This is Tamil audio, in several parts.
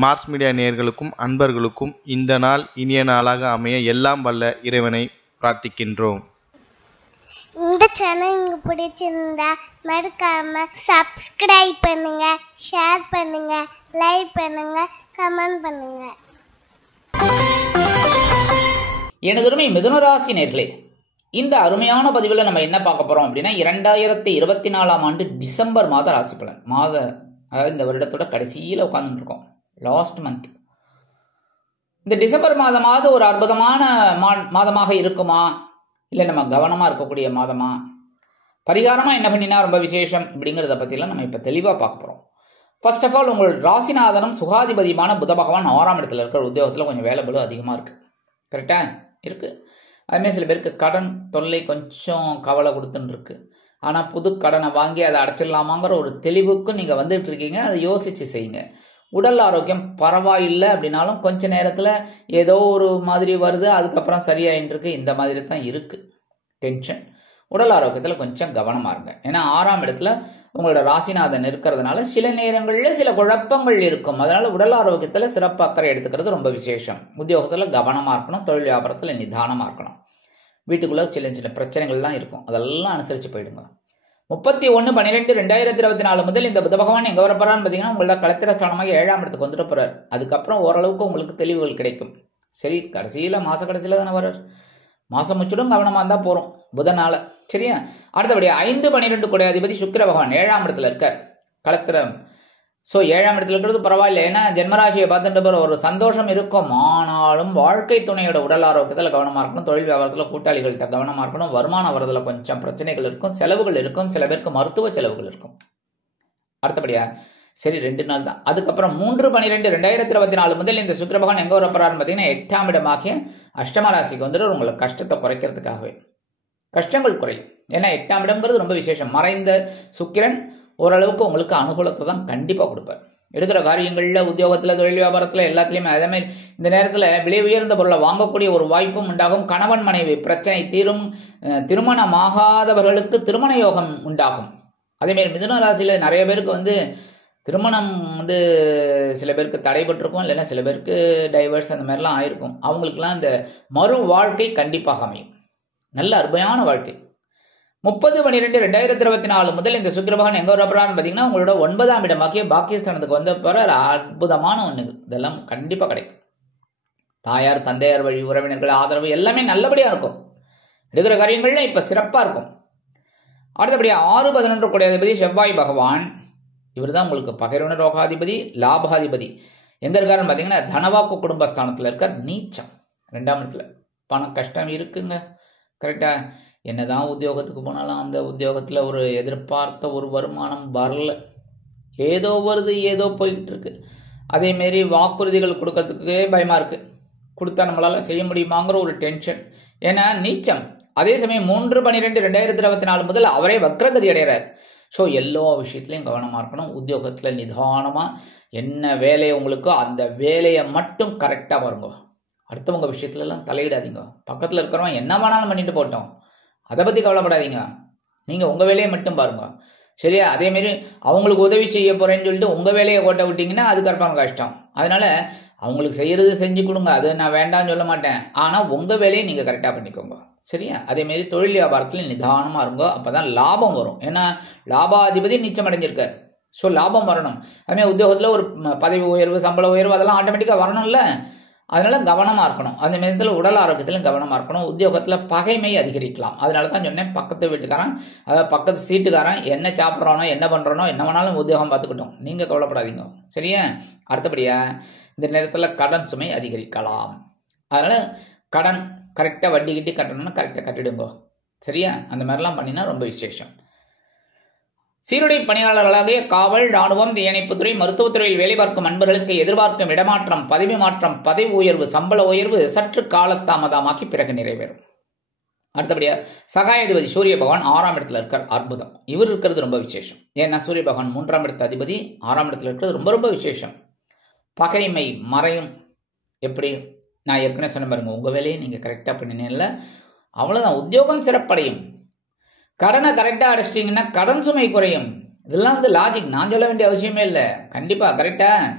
மார்ஸ் மீடியா நேயர்களுக்கும் அன்பர்களுக்கும் இந்த நாள் இனிய நாளாக அமைய எல்லாம் வல்ல இறைவனை பிரார்த்திக்கின்றோம். இந்த சேனல் உங்களுக்கு பிடிச்சிருந்தா மறக்காம சப்ஸ்கிரைப் பண்ணுங்க, ஷேர் பண்ணுங்க, லைக் பண்ணுங்க, கமெண்ட் பண்ணுங்க. எனதுமே மிதுனராசி நேர்களே, இந்த அருமையான பதிவில் நம்ம என்ன பார்க்க போறோம் அப்படின்னா 2024ஆம் ஆண்டு டிசம்பர் மாத ராசி பலன். அதாவது இந்த வருடத்தோட கடைசியில் உட்கார்ந்துட்டு இருக்கோம், லாஸ்ட் மந்த். இந்த டிசம்பர் மாதமாவது ஒரு அற்புதமான மாதமாக இருக்குமா, இல்லை நம்ம கவனமாக இருக்கக்கூடிய மாதமா, பரிகாரமாக என்ன பண்ணினா ரொம்ப விசேஷம் இப்படிங்கிறத பற்றிலாம் நம்ம இப்போ தெளிவாக பார்க்க போகிறோம். ஃபர்ஸ்ட் ஆஃப் ஆல், உங்கள் ராசிநாதனும் சுகாதிபதியுமான புத பகவான் 6ஆம் இடத்துல இருக்கிற உத்தியோகத்தில் கொஞ்சம் வேலை பளு அதிகமாக இருக்குது. கரெக்டாக இருக்குது. அதுமாதிரி சில பேருக்கு கடன் தொல்லை கொஞ்சம் கவலை கொடுத்துன்னு இருக்கு. ஆனால் புது கடனை வாங்கி அதை அடைச்சிடலாமாங்கிற ஒரு தெளிவுக்கும் நீங்கள் வந்துட்டு இருக்கீங்க. அதை யோசித்து செய்யுங்க. உடல் ஆரோக்கியம் பரவாயில்லை அப்படின்னாலும் கொஞ்ச நேரத்தில் ஏதோ ஒரு மாதிரி வருது, அதுக்கப்புறம் சரியாயின்னு இருக்கு. இந்த மாதிரி தான் இருக்குது டென்ஷன். உடல் ஆரோக்கியத்தில் கொஞ்சம் கவனமாக இருங்க. ஏன்னா 6ஆம் இடத்துல உங்களோட ராசிநாதன் இருக்கிறதுனால சில நேரங்களில் சில குழப்பங்கள் இருக்கும். அதனால உடல் ஆரோக்கியத்தில் சிறப்பு அக்கறை எடுத்துக்கிறது ரொம்ப விசேஷம். உத்தியோகத்தில் கவனமாக இருக்கணும். தொழில் வியாபாரத்தில் நிதானமாக இருக்கணும். வீட்டுக்குள்ளே சின்ன சின்ன பிரச்சனைகள்லாம் இருக்கும், அதெல்லாம் அனுசரித்து போயிடுங்க. 31/12/2024 முதல் இந்த புத பகவான் எங்கே வர போறான்னு பார்த்தீங்கன்னா உங்களோட களத்திர ஸ்தானமாக 7ஆம் இடத்துக்கு வந்துட்டு போறார். அதுக்கப்புறம் ஓரளவுக்கு உங்களுக்கு தெளிவுகள் கிடைக்கும். சரி, கடைசியில் மாத கடைசியில் தானே வர்றார். மாதம் முற்றிலும் கவனமாக இருந்தால் போகிறோம் புதனால. சரியா? அடுத்தபடியா 5/12 கூட அதிபதி சுக்கிர பகவான் 7ஆம் இடத்துல இருக்கார் களத்திரம். ஸோ 7ஆம் இடத்துல இருக்கிறது பரவாயில்ல, ஏன்னா ஜென்மராசியை பார்த்துட்டு போகிற ஒரு சந்தோஷம் இருக்கும். ஆனாலும் வாழ்க்கை துணையோட உடல் ஆரோக்கியத்தில் கவனமாக இருக்கணும். தொழில் வியாபாரத்தில் கூட்டாளிகள்கிட்ட கவனமாக இருக்கணும். வருமானம் வரதுல கொஞ்சம் பிரச்சனைகள் இருக்கும், செலவுகள் இருக்கும். சில பேருக்கு மருத்துவ செலவுகள் இருக்கும். அடுத்தபடியா சரி 2 நாள் தான். அதுக்கப்புறம் 3/12/2024 முதல் இந்த சுக்கிர பகவான் எங்கே வரப்போறாருன்னு பார்த்தீங்கன்னா 8ஆம் இடமாகிய அஷ்டம ராசிக்கு வந்துட்டு உங்களுக்கு கஷ்டத்தை குறைக்கிறதுக்காகவே. கஷ்டங்கள் குறையும். ஏன்னா 8ஆம் இடம்ங்கிறது ரொம்ப விசேஷம். மறைந்த சுக்கிரன் ஓரளவுக்கு உங்களுக்கு அனுகூலத்தை தான் கண்டிப்பாக கொடுப்பார். எடுக்கிற காரியங்களில், உத்தியோகத்தில், தொழில் வியாபாரத்தில் எல்லாத்துலேயுமே. அதேமாதிரி இந்த நேரத்தில் விலை உயர்ந்த பொருளை வாங்கக்கூடிய ஒரு வாய்ப்பும் உண்டாகும். கணவன் மனைவி பிரச்சனை தீரும். திருமணமாகாதவர்களுக்கு திருமண யோகம் உண்டாகும். அதேமாரி மிதுன ராசியில் நிறைய பேருக்கு திருமணம் சில பேருக்கு தடைபட்டிருக்கும், இல்லைன்னா சில பேருக்கு டைவர்ஸ் அந்த மாதிரிலாம் ஆயிருக்கும். அவங்களுக்குலாம் இந்த மறு வாழ்க்கை கண்டிப்பாக அமையும். நல்ல அருமையான வாழ்க்கை. 30/12/2024 முதல் இந்த சுக்கிர பகவான் எங்கே வரப்போறான்னு பார்த்தீங்கன்னா உங்களோட 9ஆம் இடமாக்கிய பாக்கியஸ்தானத்துக்கு வந்த பிற அற்புதமான ஒன்று. இதெல்லாம் கண்டிப்பாக கிடைக்கும். தாயார் தந்தையார் வழி உறவினர்கள் ஆதரவு எல்லாமே நல்லபடியாக இருக்கும். எடுக்கிற காரியங்கள்ல இப்போ சிறப்பாக இருக்கும். அடுத்தபடியாக 6/11 கூட அதிபதி செவ்வாய் பகவான். இவர் தான் உங்களுக்கு பகைரோன ரோகாதிபதி, லாபாதிபதி. எங்கே இருக்காருன்னு பார்த்தீங்கன்னா தனவாக்கு குடும்பஸ்தானத்தில் இருக்கார். நீச்சம் 2ஆம் இடத்துல. பண கஷ்டம் இருக்குங்க. கரெக்டாக என்னதான் உத்தியோகத்துக்கு போனாலும் அந்த உத்தியோகத்தில் ஒரு எதிர்பார்த்த ஒரு வருமானம் வரல. ஏதோ வருது, ஏதோ போய்கிட்டு இருக்கு. அதேமாரி வாக்குறுதிகள் கொடுக்கறதுக்கே பயமாக இருக்குது. கொடுத்தா நம்மளால் செய்ய முடியுமாங்கிற ஒரு டென்ஷன். ஏன்னா நீச்சம். அதே சமயம் 3/12/2024 முதல் அவரே வக்ரகதி அடைகிறார். ஸோ எல்லா விஷயத்துலையும் கவனமாக இருக்கணும். உத்தியோகத்தில் நிதானமாக என்ன வேலை உங்களுக்கோ அந்த வேலையை மட்டும் கரெக்டாக வருங்க. அடுத்தவங்க விஷயத்துலலாம் தலையிடாதீங்க. பக்கத்தில் இருக்கிறவங்க என்ன வேணாலும் பண்ணிட்டு போட்டோம், அதை பற்றி கவலைப்படாதீங்க. நீங்கள் உங்கள் வேலையை மட்டும் பாருங்க. சரியா? அதேமாரி அவங்களுக்கு உதவி செய்ய போகிறேன்னு சொல்லிட்டு உங்கள் வேலையை ஓட்ட விட்டிங்கன்னா அது கரெக்டான கஷ்டம். அதனால் அவங்களுக்கு செய்கிறது செஞ்சு கொடுங்க, அது நான் வேண்டாம்னு சொல்ல மாட்டேன். ஆனால் உங்கள் வேலையை நீங்கள் கரெக்டாக பண்ணிக்கோங்க. சரியா? அதேமாரி தொழில் வியாபாரத்தில் நிதானமாக இருங்கோ. அப்போ தான் லாபம் வரும். ஏன்னா லாபாதிபதி நீச்சம் அடைஞ்சிருக்கார். ஸோ லாபம் வரணும். அதுமாதிரி உத்தியோகத்தில் ஒரு பதவி உயர்வு, சம்பள உயர்வு அதெல்லாம் ஆட்டோமேட்டிக்காக வரணும்ல. அதனால கவனமாக இருக்கணும். அந்த நேரத்தில் உடல் ஆரோக்கியத்திலும் கவனமாக இருக்கணும். உத்தியோகத்தில் பகைமை அதிகரிக்கலாம். அதனால தான் சொன்னேன், பக்கத்து வீட்டுக்காரன், அதாவது பக்கத்து சீட்டுக்காரன் என்ன சாப்பிட்றானோ என்ன பண்ணுறானோ என்ன வேணாலும் உத்தியோகம் பார்த்துக்கிட்டோம், நீங்கள் கவலைப்படாதீங்க. சரியா? அடுத்தபடியாக இந்த நேரத்தில் கடன் சுமை அதிகரிக்கலாம். அதனால் கடன் கரெக்டாக வட்டி கிட்டி கட்டணும்னா கரெக்டாக கட்டிடுங்கோ. சரியா? அந்த மாதிரிலாம் பண்ணினா ரொம்ப விசேஷம். சீருடை பணியாளர்களாக காவல், ராணுவம், தீயணைப்புத்துறை, மருத்துவத்துறையில் வேலை பார்க்கும் அன்பர்களுக்கு எதிர்பார்க்கும் இடமாற்றம், பதவி மாற்றம், பதவி உயர்வு, சம்பள உயர்வு சற்று காலதாமதமாக்கி பிறகு நிறைவேறும். அடுத்தபடியா சகாயாதிபதி சூரிய பகவான் 6ஆம் இடத்துல இருக்கார். அற்புதம். இவர் இருக்கிறது ரொம்ப விசேஷம். ஏன்னா சூரிய பகவான் 3ஆம் இடத்து அதிபதி 6ஆம் இடத்துல இருக்கிறது ரொம்ப ரொம்ப விசேஷம். பகைமை மறையும். எப்படி நான் ஏற்கனவே சொன்ன பாருங்க, உங்கள் வேலையை நீங்கள் கரெக்டாக பண்ணினீங்கல்ல, அவ்வளோதான். உத்தியோகம் சிறப்படையும். கடனை கரெக்டாக அடைச்சிட்டிங்கன்னா கடன் சுமை குறையும். இதெல்லாம் லாஜிக், நான் சொல்ல வேண்டிய அவசியமே இல்லை. கண்டிப்பாக கரெக்டாக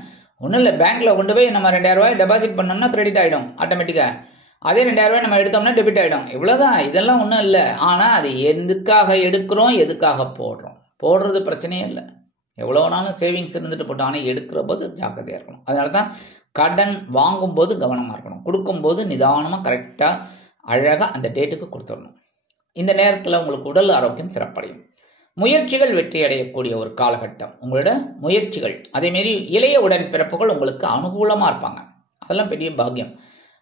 ஒன்றும் இல்லை, பேங்க்கில் கொண்டு போய் நம்ம 2000 ரூபாய் டெபாசிட் பண்ணோம்னா கிரெடிட் ஆகிடும் ஆட்டோமேட்டிக்காக. அதே 2000 ரூபாய் நம்ம எடுத்தோம்னா டெபிட் ஆகிடும். இவ்வளோதான், இதெல்லாம் ஒன்றும் இல்லை. ஆனால் அது எதுக்காக எடுக்கிறோம், எதுக்காக போடுறது பிரச்சனையே இல்லை. எவ்வளோ நாளும் சேவிங்ஸ் இருந்துட்டு போட்டோம். ஆனால் எடுக்கிற போது ஜாக்கிரதையாக இருக்கணும். அதனால தான் கடன் வாங்கும்போது கவனமாக இருக்கணும், கொடுக்கும்போது நிதானமாக கரெக்டாக அழகாக அந்த டேட்டுக்கு கொடுத்துடணும். இந்த நேரத்தில் உங்களுக்கு உடல் ஆரோக்கியம் சிறப்படையும். முயற்சிகள் வெற்றி அடையக்கூடிய ஒரு காலகட்டம் உங்களோட முயற்சிகள். அதேமாரி இளைய உடன்பிறப்புகள் உங்களுக்கு அனுகூலமாக இருப்பாங்க. அதெல்லாம் பெரிய பாக்கியம்.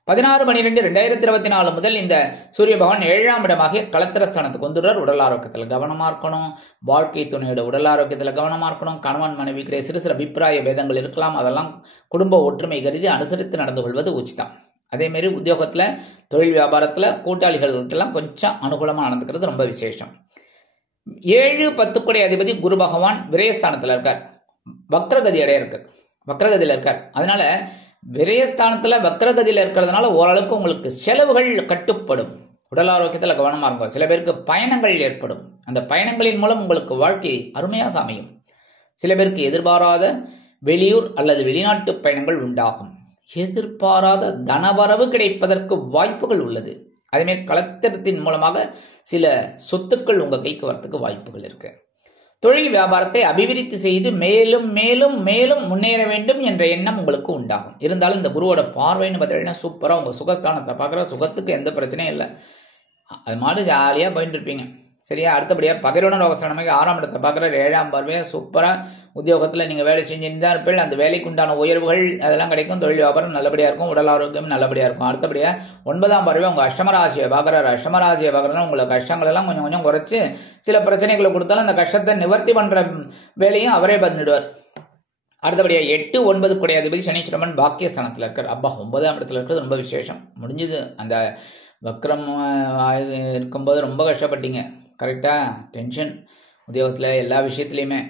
16/12/2024 முதல் இந்த சூரிய பகவான் 7ஆம் இடமாகிய களத்திரஸ்தானத்துக்கு வந்துடுறார். உடல் ஆரோக்கியத்தில் கவனமாக இருக்கணும். வாழ்க்கை துணையோட உடல் ஆரோக்கியத்தில் கவனமாக இருக்கணும். கணவன் மனைவி கிடையாது சிறு சிறு அபிப்பிராய பேதங்கள் இருக்கலாம். அதெல்லாம் குடும்ப ஒற்றுமை கருதி அனுசரித்து நடந்து கொள்வது உச்சிதம். அதேமாரி உத்தியோகத்தில் தொழில் வியாபாரத்தில் கூட்டாளிகளுக்கெல்லாம் கொஞ்சம் அனுகூலமாக நடந்துக்கிறது ரொம்ப விசேஷம். 7-10 அதிபதி குரு பகவான் விரயஸ்தானத்தில் இருக்கார். வக்ரகதியில் இருக்கார். அதனால விரயஸ்தானத்தில் வக்ரகதியில் இருக்கிறதுனால ஓரளவுக்கு உங்களுக்கு செலவுகள் கட்டுப்படும். உடல் ஆரோக்கியத்தில் கவனமாக இருக்கும். சில பேருக்கு பயணங்கள் ஏற்படும். அந்த பயணங்களின் மூலம் உங்களுக்கு வாழ்க்கை அருமையாக அமையும். சில பேருக்கு எதிர்பாராத வெளியூர் அல்லது வெளிநாட்டு பயணங்கள் உண்டாகும். எதிர்பாராத தனவரவு கிடைப்பதற்கு வாய்ப்புகள் உள்ளது. அதேமாதிரி களத்திரத்தின் மூலமாக சில சொத்துக்கள் உங்கள் கைக்கு வரத்துக்கு வாய்ப்புகள் இருக்கு. தொழில் வியாபாரத்தை அபிவிருத்தி செய்து மேலும் மேலும் மேலும் முன்னேற வேண்டும் என்ற எண்ணம் உங்களுக்கு உண்டாகும். இருந்தாலும் இந்த குருவோட பார்வைன்னு பார்த்தீங்கன்னா சூப்பராக உங்கள் சுகஸ்தானத்தை பார்க்குற, சுகத்துக்கு எந்த பிரச்சனையும் இல்லை. அது மாதிரி ஜாலியாக போயிட்டு இருப்பீங்க. சரியா? அடுத்தபடியாக பகைரோன ரோகஸ்தானமாக 6ஆம் இடத்தை பார்க்குற 7ஆம் பார்வையாக சூப்பராக உத்தியோகத்தில் நீங்கள் வேலை செஞ்சுட்டு தான் இருப்பீர்கள். அந்த வேலைக்கு உண்டான உயர்வுகள் அதெல்லாம் கிடைக்கும். தொழில் வியாபாரம் நல்லபடியாக இருக்கும். உடல் ஆரோக்கியம் நல்லபடியாக இருக்கும். அடுத்தபடியாக 9ஆம் பார்வை உங்கள் அஷ்டமராசியை பார்க்குறாரு. அஷ்டமராசியை பார்க்குறதுனா உங்களுக்கு கஷ்டங்கள் எல்லாம் கொஞ்சம் கொஞ்சம் குறைச்சி சில பிரச்சனைகளை கொடுத்தாலும் அந்த கஷ்டத்தை நிவர்த்தி பண்ணுற வேலையும் அவரே பண்ணிடுவார். அடுத்தபடியாக 8-9 அதிபதி சனீஸ்வரன் பாக்கியஸ்தானத்தில் இருக்கார். அப்பா 9ஆம் இடத்துல இருக்கிறது ரொம்ப விசேஷம். முடிஞ்சது. அந்த வக்ரம் இருக்கும்போது ரொம்ப கஷ்டப்பட்டீங்க. கரெக்டாக டென்ஷன் உத்தியோகத்தில் எல்லா விஷயத்துலையுமே.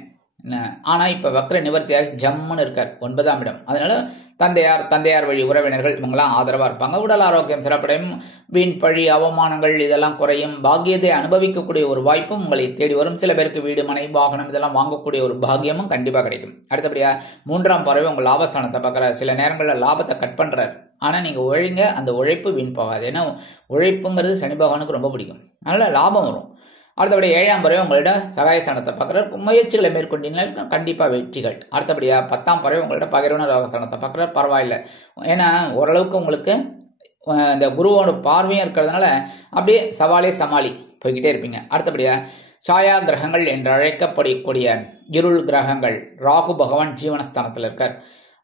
ஆனால் இப்போ வக்ர நிவர்த்தியாக ஜம்முன்னு இருக்கார் 9ஆம் இடம். அதனால தந்தையார் வழி உறவினர்கள் இவங்கெல்லாம் ஆதரவாக இருப்பாங்க. உடல் ஆரோக்கியம் சிறப்படையும். வீண் பழி அவமானங்கள் இதெல்லாம் குறையும். பாக்கியத்தை அனுபவிக்கக்கூடிய ஒரு வாய்ப்பும் உங்களை தேடி வரும். சில பேருக்கு வீடு மனை வாகனம் இதெல்லாம் வாங்கக்கூடிய ஒரு பாக்கியமும் கண்டிப்பாக கிடைக்கும். அடுத்தபடியாக 3ஆம் பார்வை உங்கள் லாபஸ்தானத்தை பார்க்குறாரு. சில நேரங்களில் லாபத்தை கட் பண்ணுறாரு. ஆனால் நீங்கள் உழைங்க, அந்த உழைப்பு வீண் போகாது. ஏன்னா உழைப்புங்கிறது சனி பகவானுக்கு ரொம்ப பிடிக்கும். அதனால் லாபம் வரும். அடுத்தபடி 7ஆம் பறவை உங்களோட சகாயஸ்தானத்தை பார்க்குறாரு. முயற்சிகளை மேற்கொண்டீங்கன்னா கண்டிப்பாக வெற்றிகள். அடுத்தபடியாக 10ஆம் பறவை உங்களோட பகிர்வன ரோகஸ்தானத்தை பார்க்குறாரு. பரவாயில்லை, ஏன்னா ஓரளவுக்கு உங்களுக்கு இந்த குருவோட பார்வையும் இருக்கிறதுனால அப்படியே சவாலே சமாளி போய்கிட்டே இருப்பீங்க. அடுத்தபடியாக சாயா கிரகங்கள் என்று அழைக்கப்படக்கூடிய இருள் கிரகங்கள் ராகு பகவான் ஜீவனஸ்தானத்தில் இருக்கார்.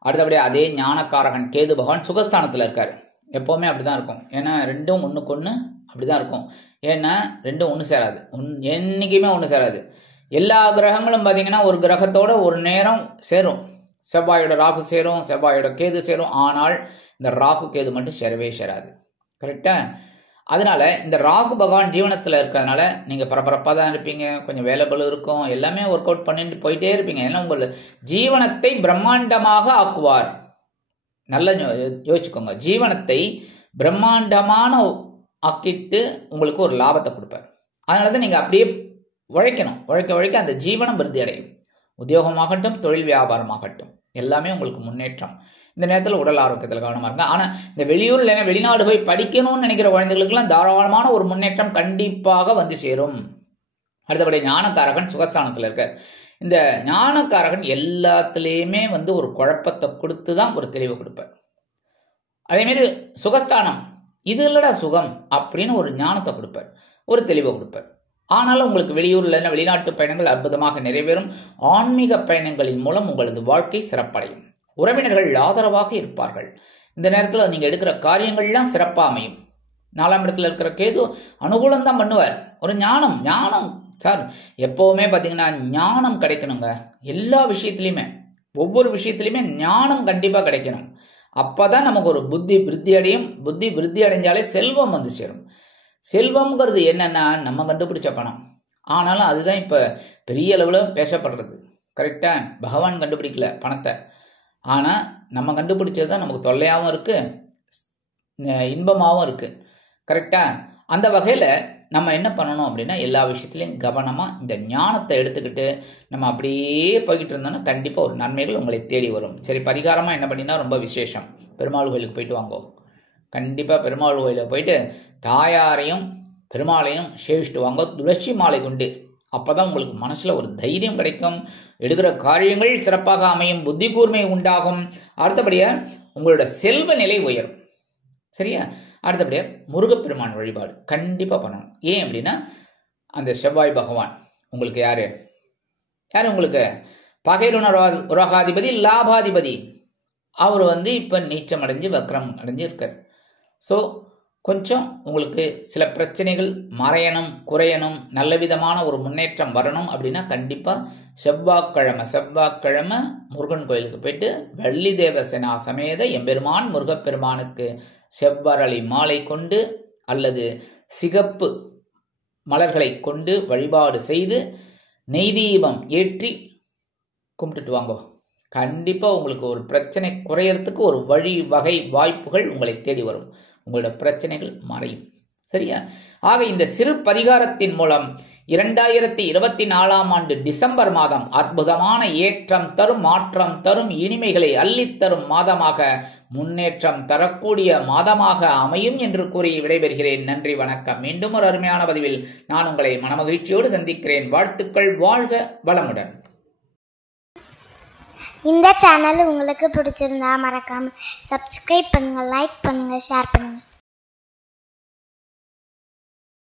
அடுத்தபடியாக அதே ஞானக்காரகன் கேது பகவான் சுகஸ்தானத்தில் இருக்கார். எப்போவுமே அப்படி தான் இருக்கும். ஏன்னா ரெண்டும் ஒன்றுக்கு ஒன்று அப்படி தான் இருக்கும். ஏன்னா ரெண்டும் ஒன்று சேராது, என்றைக்குமே ஒன்று சேராது. எல்லா கிரகங்களும் பார்த்தீங்கன்னா ஒரு கிரகத்தோட ஒரு நேரம் சேரும். செவ்வாயோட ராகு சேரும், செவ்வாயோட கேது சேரும். ஆனால் இந்த ராகு கேது மட்டும் சேரவே சேராது. கரெக்டா? அதனால இந்த ராகு பகவான் ஜீவனத்தில் இருக்கிறதுனால நீங்கள் பரபரப்பாக தான் இருப்பீங்க. கொஞ்சம் வேலைபளு இருக்கும். எல்லாமே ஒர்க் அவுட் பண்ணிட்டு போயிட்டே இருப்பீங்க. ஏன்னா உங்கள் ஜீவனத்தை பிரம்மாண்டமாக ஆக்குவார். நல்லா யோசிச்சுக்கோங்க. ஜீவனத்தை பிரம்மாண்டமான ஆக்கிட்டு உங்களுக்கு ஒரு லாபத்தை கொடுப்பார். அதனால தான் நீங்கள் அப்படியே உழைக்கணும். உழைக்க அந்த ஜீவனம் விருத்தி அடையும். உத்தியோகமாகட்டும் தொழில் வியாபாரமாகட்டும் எல்லாமே உங்களுக்கு முன்னேற்றம். இந்த நேரத்தில் உடல் ஆரோக்கியத்தில் கவனமாக இருங்க. ஆனால் இந்த வெளியூர் இல்லைன்னா வெளிநாடு போய் படிக்கணும்னு நினைக்கிற குழந்தைகளுக்கெல்லாம் தாராளமான ஒரு முன்னேற்றம் கண்டிப்பாக வந்து சேரும். அடுத்தபடி ஞானக்காரகன் சுகஸ்தானத்தில் இருக்கார். இந்த ஞானக்காரகன் எல்லாத்துலேயுமே ஒரு குழப்பத்தை கொடுத்து தான் ஒரு தெளிவை கொடுப்பார். அதேமாரி சுகஸ்தானம் இது இல்லடா சுகம் அப்படின்னு ஒரு ஞானத்தை கொடுப்பார், ஒரு தெளிவை கொடுப்பார். ஆனாலும் உங்களுக்கு வெளியூர்ல இல்லைன்னா வெளிநாட்டு பயணங்கள் அற்புதமாக நிறைவேறும். ஆன்மீக பயணங்களின் மூலம் உங்களது வாழ்க்கை சிறப்படையும். உறவினர்கள் ஆதரவாக இருப்பார்கள். இந்த நேரத்தில் நீங்க எடுக்கிற காரியங்கள்லாம் சிறப்பாக அமையும். 4ஆம் இடத்துல இருக்கிற கேது அனுகூலம் தான் பண்ணுவார். ஒரு ஞானம் சார் எப்பவுமே பார்த்தீங்கன்னா ஞானம் கிடைக்கணுங்க. எல்லா விஷயத்திலையுமே ஒவ்வொரு விஷயத்திலையுமே ஞானம் கண்டிப்பாக கிடைக்கணும். அப்பதான் நமக்கு ஒரு புத்தி விருத்தி அடையும். புத்தி விருத்தி அடைஞ்சாலே செல்வம் வந்து சேரும். செல்வம்ங்கிறது என்னன்னா நம்ம கண்டுபிடிச்ச பணம். ஆனாலும் அதுதான் இப்ப பெரிய அளவில் பேசப்படுறது. கரெக்டா? பகவான் கண்டுபிடிக்கல பணத்தை, ஆனா நம்ம கண்டுபிடிச்சது தான் நமக்கு தொல்லையாகவும் இருக்கு, இன்பமாகவும் இருக்கு. கரெக்டா? அந்த வகையில நம்ம என்ன பண்ணணும் அப்படின்னா எல்லா விஷயத்துலையும் கவனமாக இந்த ஞானத்தை எடுத்துக்கிட்டு நம்ம அப்படியே போய்கிட்டு இருந்தோம்னா கண்டிப்பாக ஒரு நன்மைகள் உங்களை தேடி வரும். சரி, பரிகாரமாக என்ன பண்ணினா ரொம்ப விசேஷம், பெருமாள் கோயிலுக்கு போயிட்டு வாங்கோ. கண்டிப்பாக பெருமாள் கோயிலுக்கு போயிட்டு தாயாரையும் பெருமாளையும் சேவிச்சுட்டு வாங்க, துளசி மாலை கொண்டு. அப்போ தான் உங்களுக்கு மனசில் ஒரு தைரியம் கிடைக்கும், எடுக்கிற காரியங்கள் சிறப்பாக அமையும், புத்தி கூர்மை உண்டாகும். அடுத்தபடியாக உங்களோட செல்வ நிலை உயரும். சரியா? அடுத்தபடியாக முருகப்பெருமான் வழிபாடு கண்டிப்பாக பண்ணணும். ஏன் அப்படின்னா அந்த செவ்வாய் பகவான் உங்களுக்கு யார் உங்களுக்கு பகையுணர்வாதிபதி, லாபாதிபதி. அவர் இப்போ நீச்சம் அடைஞ்சு வக்ரம் அடைஞ்சு இருக்கார். ஸோ கொஞ்சம் உங்களுக்கு சில பிரச்சனைகள் மறையணும், குறையணும், நல்ல விதமான ஒரு முன்னேற்றம் வரணும் அப்படின்னா கண்டிப்பாக செவ்வாய்க்கிழமை முருகன் கோயிலுக்கு போயிட்டு வள்ளி தேவசேனா சமேத எம்பெருமான் முருகப்பெருமானுக்கு செவ்வரளி மாலை கொண்டு அல்லது சிகப்பு மலர்களை கொண்டு வழிபாடு செய்து நெய் தீபம் ஏற்றி கும்பிட்டுட்டு வாங்கோ. கண்டிப்பாக உங்களுக்கு ஒரு பிரச்சனை குறையறதுக்கு ஒரு வகை வாய்ப்புகள் உங்களை தேடி வரும், உங்களோட பிரச்சனைகள் மறையும். சரியா? ஆக இந்த சிறு பரிகாரத்தின் மூலம் 2024ஆம் ஆண்டு டிசம்பர் மாதம் அற்புதமான ஏற்றம் தரும், மாற்றம் தரும், இனிமைகளை அள்ளித்தரும் மாதமாக, முன்னேற்றம் தரக்கூடிய மாதமாக அமையும் என்று கூறி விடைபெறுகிறேன். நன்றி, வணக்கம். மீண்டும் ஒரு அருமையான பதிவில் நான் உங்களை மனமகிழ்ச்சியோடு சந்திக்கிறேன். வாழ்த்துக்கள், வாழ்க வளமுடன். இந்த சேனல் உங்களுக்கு பிடிச்சிருந்தா மறக்காம சப்ஸ்கிரைப் பண்ணுங்க, லைக் பண்ணுங்க, ஷேர் பண்ணுங்க.